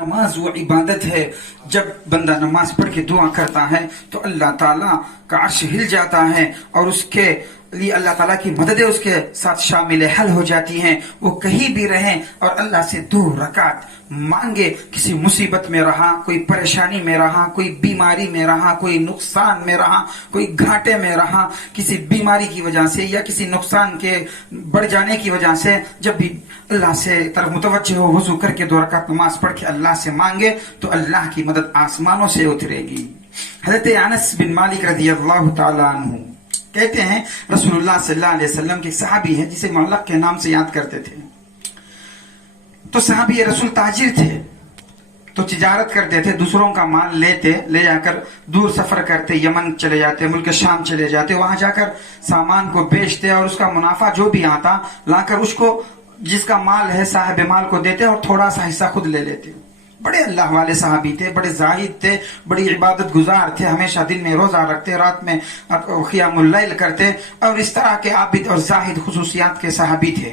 नमाज वो इबादत है। जब बंदा नमाज पढ़ के दुआ करता है तो अल्लाह ताला का अर्श हिल जाता है और उसके लिए अल्लाह ताला की मददें उसके साथ शामिल हल हो जाती हैं। वो कहीं भी रहें और अल्लाह से 2 रकात मांगे। किसी मुसीबत में रहा, कोई परेशानी में रहा, कोई बीमारी में रहा, कोई नुकसान में रहा, कोई घाटे में रहा, किसी बीमारी की वजह से या किसी नुकसान के बढ़ जाने की वजह से, जब भी अल्लाह से तरफ मुतवज्जह हो, वजू करके 2 रकात नमाज पढ़ के अल्लाह से मांगे तो अल्लाह की मदद आसमानों से उतरेगी। हजरत अनस बिन मालिक रज़ियल्लाहु ताला अन्हु कहते हैं, रसूलुल्लाह सल्लल्लाहु अलैहि वसल्लम के सहाबी हैं जिसे मुअल्लक़ के नाम से याद करते थे। तो सहाबी रसूल ताजिर थे, तो तिजारत करते थे, दूसरों का माल ले जाकर दूर सफर करते, यमन चले जाते, मुल्क शाम चले जाते, वहां जाकर सामान को बेचते और उसका मुनाफा जो भी आता लाकर उसको जिसका माल है साहिब माल को देते और थोड़ा सा हिस्सा खुद ले लेते। बड़े अल्लाह वाले सहाबी थे, बड़े जाहिद थे, बड़ी इबादत गुजार थे, हमेशा दिन में रोजा रखते, रात में क़ियामुल लैल करते और इस तरह के आबिद और जाहिद खुसूसियात के सहाबी थे।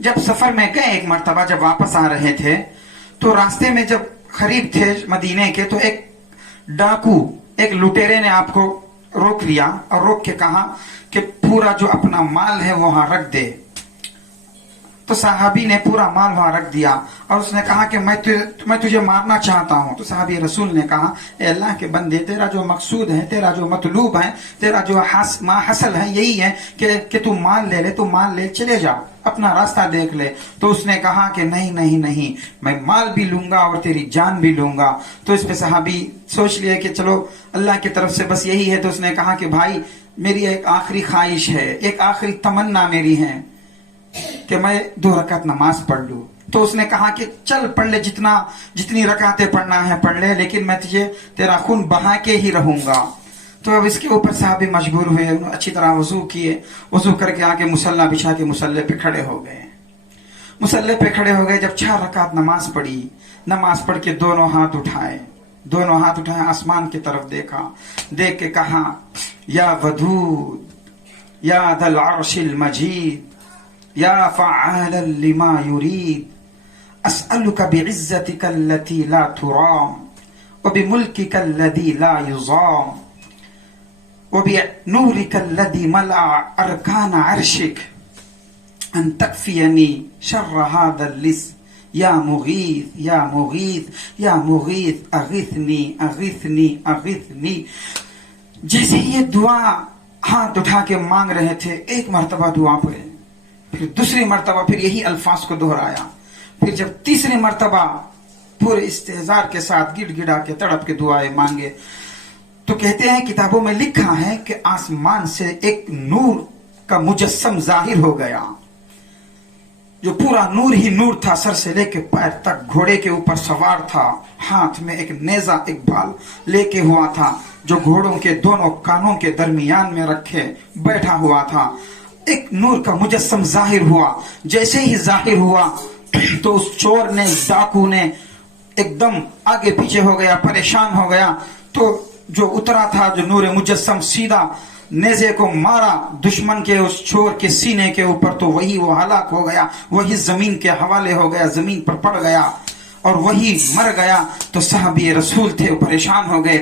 जब सफर में गए एक मर्तबा, जब वापस आ रहे थे तो रास्ते में जब करीब थे मदीने के तो एक डाकू, एक लुटेरे ने आपको रोक लिया और रोक के कहा कि पूरा जो अपना माल है वहां रख दे। तो साहबी ने पूरा माल वहां रख दिया और उसने कहा कि मैं तुझे मारना चाहता हूं। तो साहबी रसूल ने कहा, ए अल्लाह के बंदे, तेरा जो मकसूद है, तेरा जो मतलूब है, तेरा जो हासिल है यही है कि तू माल ले ले, तू माल ले चले जा, अपना रास्ता देख ले। तो उसने कहा कि नहीं नहीं नहीं, मैं माल भी लूंगा और तेरी जान भी लूंगा। तो इस पे साहबी सोच लिया कि चलो अल्लाह की तरफ से बस यही है। तो उसने कहा कि भाई, मेरी एक आखिरी ख्वाहिश है, एक आखिरी तमन्ना मेरी है कि मैं 2 रकात नमाज पढ़ लूं। तो उसने कहा कि चल पढ़ ले, जितनी रकातें पढ़ना है पढ़ ले, लेकिन मैं तुझे तेरा खून बहा के ही रहूंगा। तो अब इसके ऊपर साहबी मजबूर हुए, उन्होंने अच्छी तरह वजू किए, वजू करके आके मुसल्ला बिछा के मुसल्ले पे खड़े हो गए। मुसल्ले पे खड़े हो गए, जब 4 रकात नमाज पढ़ी, नमाज पढ़ के दोनों हाथ उठाए, आसमान की तरफ देखा, देख के कहा, या वदूद या दल अर्शिल मजीद या फ़अालन लिमा युरीद, अस्अलुका बिइज़्ज़तिका अल्लती ला तुराम व बिमुल्किका अल्लज़ी ला युज़ाम व बिनूरिका अल्लज़ी मलअ अरकान अर्शिक अन तकफ़ियनी शर्र हाज़ल लिस या मुगीथ या मुगीथ या मुगीथ अगिथनी अगिथनी अगिथनी। जैसे ये दुआ हाथ उठा के मांग रहे थे, एक मर्तबा दुआ पढ़े, फिर दूसरी मर्तबा फिर यही अल्फाज को दोहराया, फिर जब तीसरी मर्तबा पूरे इस्तेजार के साथ गिड़गिड़ा के तड़प के दुआएं मांगे, तो कहते हैं किताबों में लिखा है कि आसमान से एक नूर का मुजस्सम जाहिर हो गया, जो पूरा नूर ही नूर था, सर से लेके पैर तक, घोड़े के ऊपर सवार था, हाथ में एक नेजा, एक बाल लेके हुआ था, जो घोड़ों के दोनों कानों के दरमियान में रखे बैठा हुआ था। एक नूर का मुजस्सम जाहिर हुआ। जैसे ही जाहिर हुआ तो उस चोर ने, डाकू ने एकदम आगे पीछे हो गया, परेशान हो गया। तो जो उतरा था, जो नूर मुजस्सम, सीधा नेज़े को मारा दुश्मन के उस चोर के सीने के ऊपर, तो वही वो हलाक हो गया, वही जमीन के हवाले हो गया, जमीन पर पड़ गया और वही मर गया। तो साहबी रसूल थे, वो परेशान हो गए,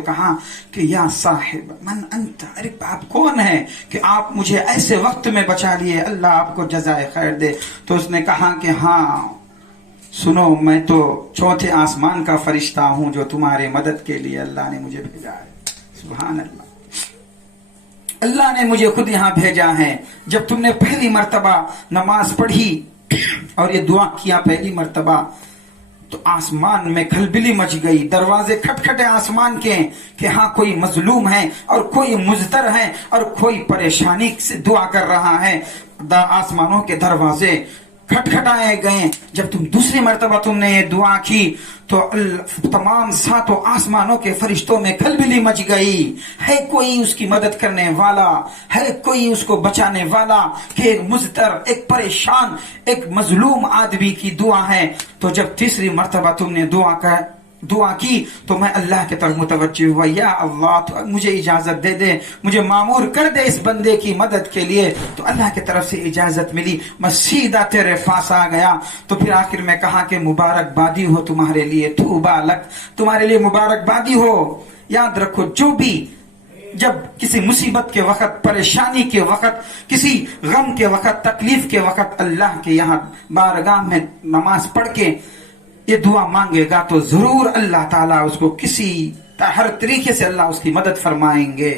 कहा कि या साहिब मन अंत, अरे आप कौन है कि आप मुझे ऐसे वक्त में बचा लिए, अल्लाह आपको जज़ाए खैर दे। तो उसने कहा कि हाँ सुनो, मैं तो 4थे आसमान का फरिश्ता हूं जो तुम्हारे मदद के लिए अल्लाह ने मुझे भेजा है। सुभान अल्लाह, अल्लाह ने मुझे खुद यहां भेजा है। जब तुमने पहली मर्तबा नमाज पढ़ी और ये दुआ किया पहली मर्तबा, तो आसमान में खलबली मच गई, दरवाजे खटखटे आसमान के कि हाँ कोई मजलूम है और कोई मुजतर है और कोई परेशानी से दुआ कर रहा है। आसमानों के दरवाजे खटखटाए गए। जब तुम दूसरी मर्तबा तुमने ये दुआ की तो तमाम 7 आसमानों के फरिश्तों में खलबली मच गई। है कोई उसकी मदद करने वाला, है कोई उसको बचाने वाला कि एक मुजतर, एक परेशान, एक मजलूम आदमी की दुआ है। तो जब तीसरी मर्तबा तुमने दुआ دعا کی تو میں اللہ کی طرف متوجہ ہوا، یا اللہ تو مجھے اجازت دے دے، مجھے معمور کر دے اس بندے کی مدد کے لیے. تو اللہ کی طرف سے اجازت ملی، میں سیدھا تیرے پاس آ گیا. تو پھر آخر میں کہا کہ مبارکبادی ہو تمہارے لیے، توبہ لک، تمہارے لیے مبارکبادی ہو. یاد رکھو جو بھی جب کسی مصیبت کے وقت، پریشانی کے وقت، کسی غم کے وقت، تکلیف کے وقت اللہ کے یہاں بارگاہ میں نماز پڑھ کے یہ دعا مانگے گا تو ضرور اللہ تعالیٰ اس کو کسی ہر طریقے سے اللہ اس کی مدد فرمائیں گے.